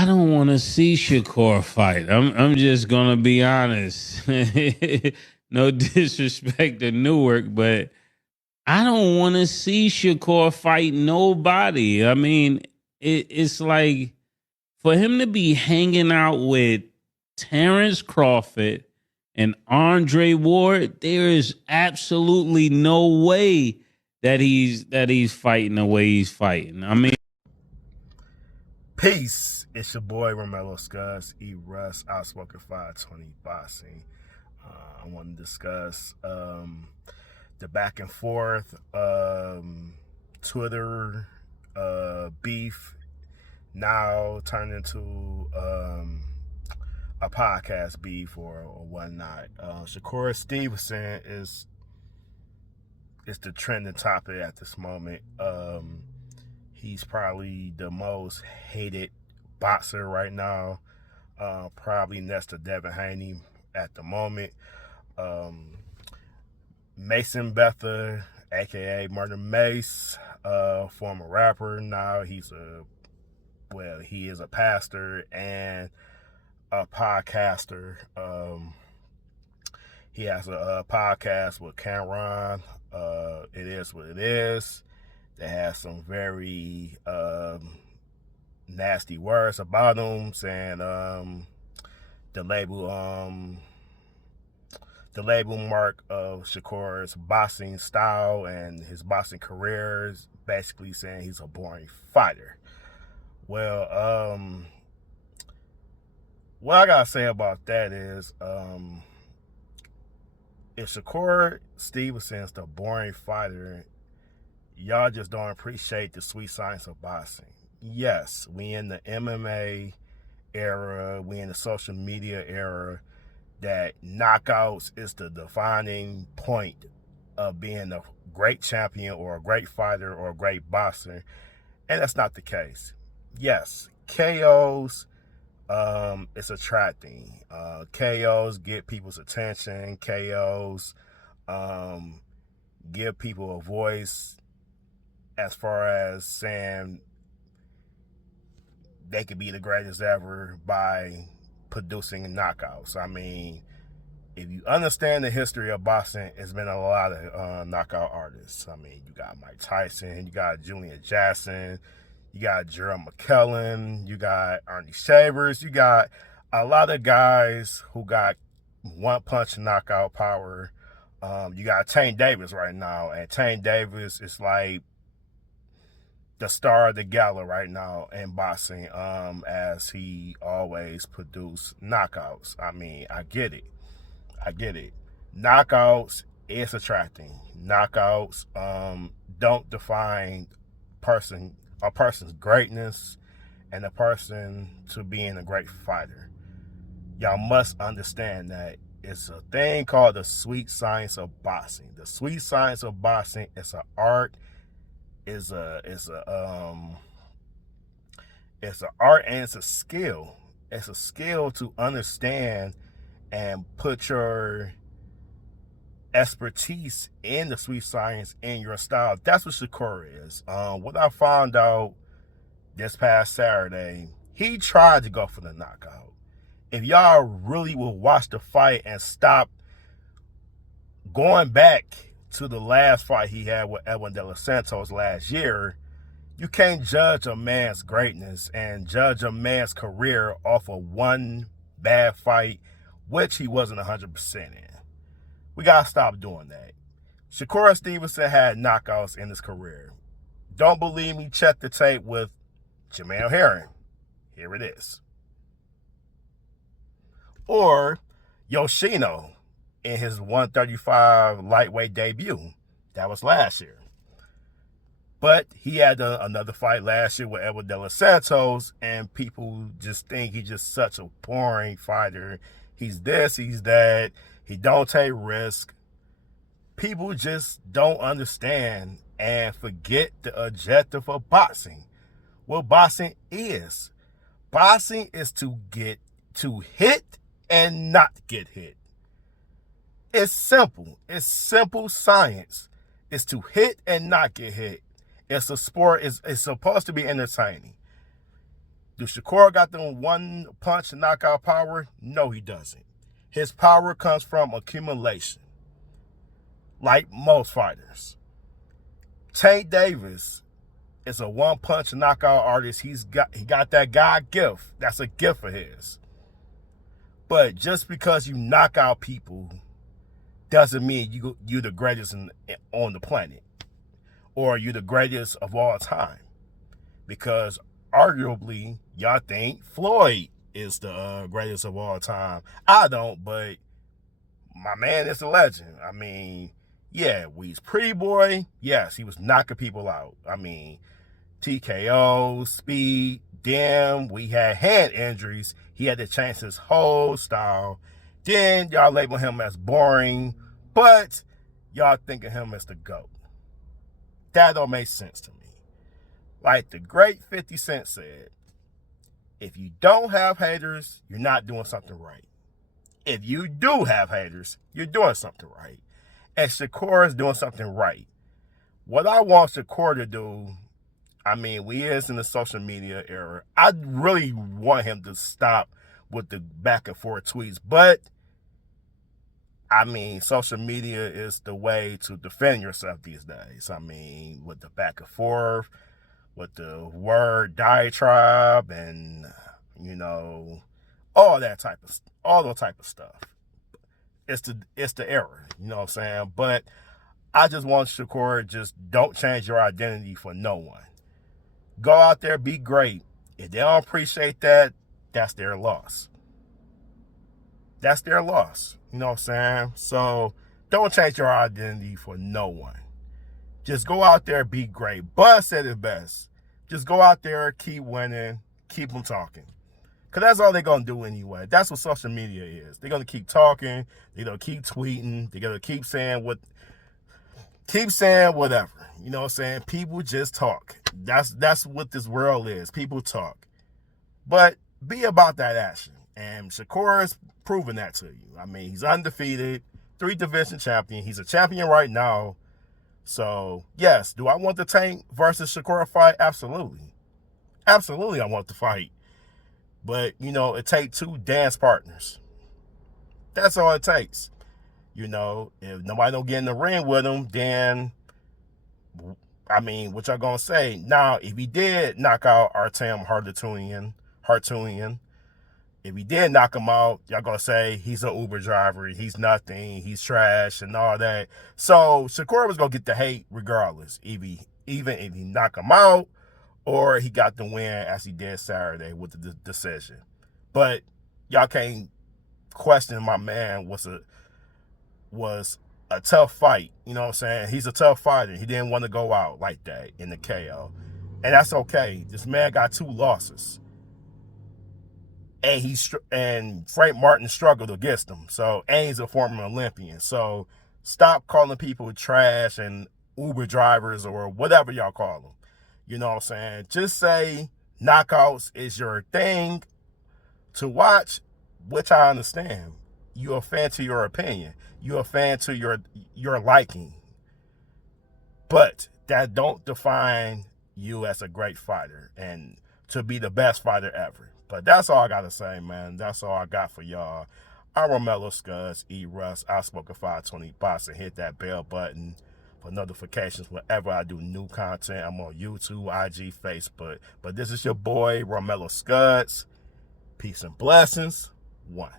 I don't want to see Shakur fight. I'm just gonna be honest. No disrespect to Newark, but I don't want to see Shakur fight nobody. I mean, it's like for him to be hanging out with Terrence Crawford and Andre Ward, there is absolutely no way that he's fighting the way he's fighting. I mean, Peace. It's your boy Romello Scuzz, Russ, Outspoken 520 Boxing. I want to discuss the back and forth, Twitter beef now turned into a podcast beef or whatnot. Shakur Stevenson is the trending topic at this moment. He's probably the most hated boxer right now. Probably next to Devin Haney at the moment. Mason Betha, aka Murder Mase, former rapper. Now he is a pastor and a podcaster. He has a podcast with Cameron. It is what it is. They have some very nasty words about him, saying the label mark of Shakur's boxing style and his boxing career is basically saying he's a boring fighter. Well, what I gotta say about that is, if Shakur Stevenson's the boring fighter, y'all just don't appreciate the sweet science of boxing. Yes, we in the MMA era, we in the social media era, that knockouts is the defining point of being a great champion or a great fighter or a great boxer, and that's not the case. Yes, KOs it's attracting. KOs get people's attention. KOs give people a voice as far as saying they could be the greatest ever by producing knockouts. I mean, if you understand the history of boxing, it's been a lot of knockout artists. I mean, you got Mike Tyson, you got Julian Jackson, you got Gerald McKellen, you got Ernie Shavers, you got a lot of guys who got one-punch knockout power. You got Tank Davis right now, and Tank Davis is like the star of the gala right now in boxing, as he always produce knockouts. I mean, I get it. Knockouts is attracting. Knockouts don't define a person's greatness and a person to being a great fighter. Y'all must understand that it's a thing called the sweet science of boxing. The sweet science of boxing is an art, is an art, and it's a skill. It's a skill to understand and put your expertise in the sweet science in your style. That's what Shakur is. What I found out this past Saturday, he tried to go for the knockout. If y'all really will watch the fight and stop going back to the last fight he had with Edwin De Los Santos last year, you can't judge a man's greatness and judge a man's career off of one bad fight, which he wasn't 100% in. We got to stop doing that. Shakur Stevenson had knockouts in his career. Don't believe me? Check the tape with Jamel Herring. Here it is. Or Yoshino in his 135 lightweight debut. That was last year. But he had another fight last year with Edwin De Los Santos, and people just think he's just such a boring fighter. He's this, he's that. He don't take risk. People just don't understand and forget the objective of boxing. What boxing is. Boxing is to hit and not get hit. It's simple. It's simple science. It's to hit and not get hit. It's a sport. It's supposed to be entertaining. Do Shakur got the one punch and knockout power? No, he doesn't. His power comes from accumulation, like most fighters. Tank Davis is a one punch knockout artist. He got that God gift. That's a gift of his. But just because you knock out people doesn't mean you're the greatest on the planet, or you're the greatest of all time. Because arguably, y'all think Floyd is the greatest of all time. I don't, but my man is a legend. I mean, yeah, he's pretty boy. Yes, he was knocking people out. I mean, TKO, speed, damn, we had hand injuries. He had to change his whole style. Then y'all label him as boring, but y'all think of him as the GOAT. That don't make sense to me. Like the great 50 Cent said, if you don't have haters, you're not doing something right. If you do have haters, you're doing something right. And Shakur is doing something right. What I want Shakur to do, I mean, we is in the social media era. I really want him to stop with the back and forth tweets. But, I mean, social media is the way to defend yourself these days. I mean, with the back and forth, with the word diatribe, and, you know, all those type of stuff. It's the era, you know what I'm saying? But I just want Shakur, just don't change your identity for no one. Go out there, be great. If they don't appreciate that, that's their loss. That's their loss. You know what I'm saying? So don't change your identity for no one. Just go out there, be great. Buzz said it best. Just go out there, keep winning, keep them talking. Because that's all they're going to do anyway. That's what social media is. They're going to keep talking. They're going to keep tweeting. They're going to keep saying whatever. You know what I'm saying? People just talk. That's what this world is. People talk. But be about that action. And Shakur is proving that to you. I mean, he's undefeated, 3-division champion. He's a champion right now. So, yes, do I want the Tank versus Shakur fight? Absolutely. Absolutely, I want the fight. But, you know, it takes 2 dance partners. That's all it takes. You know, if nobody don't get in the ring with him, then, I mean, what y'all gonna say? Now, if he did knock out Artem Hartunian, if he did knock him out, y'all gonna say he's an Uber driver, he's nothing, he's trash, and all that. So Shakur was gonna get the hate regardless, even if he knock him out or he got the win as he did Saturday with the decision. But y'all can't question my man was a tough fight. You know what I'm saying? He's a tough fighter. He didn't want to go out like that in the KO. And that's okay. This man got 2 losses. And Frank Martin struggled against him. So, and he's a former Olympian. So, stop calling people trash and Uber drivers or whatever y'all call them. You know what I'm saying? Just say knockouts is your thing to watch, which I understand. You're a fan to your opinion. You're a fan to your liking. But that don't define you as a great fighter and to be the best fighter ever. But that's all I got to say, man. That's all I got for y'all. I'm Romello Scuds, E-Russ, Outspoken 520 Boxing. Hit that bell button for notifications whenever I do new content. I'm on YouTube, IG, Facebook. But this is your boy, Romello Scuds. Peace and blessings. 1.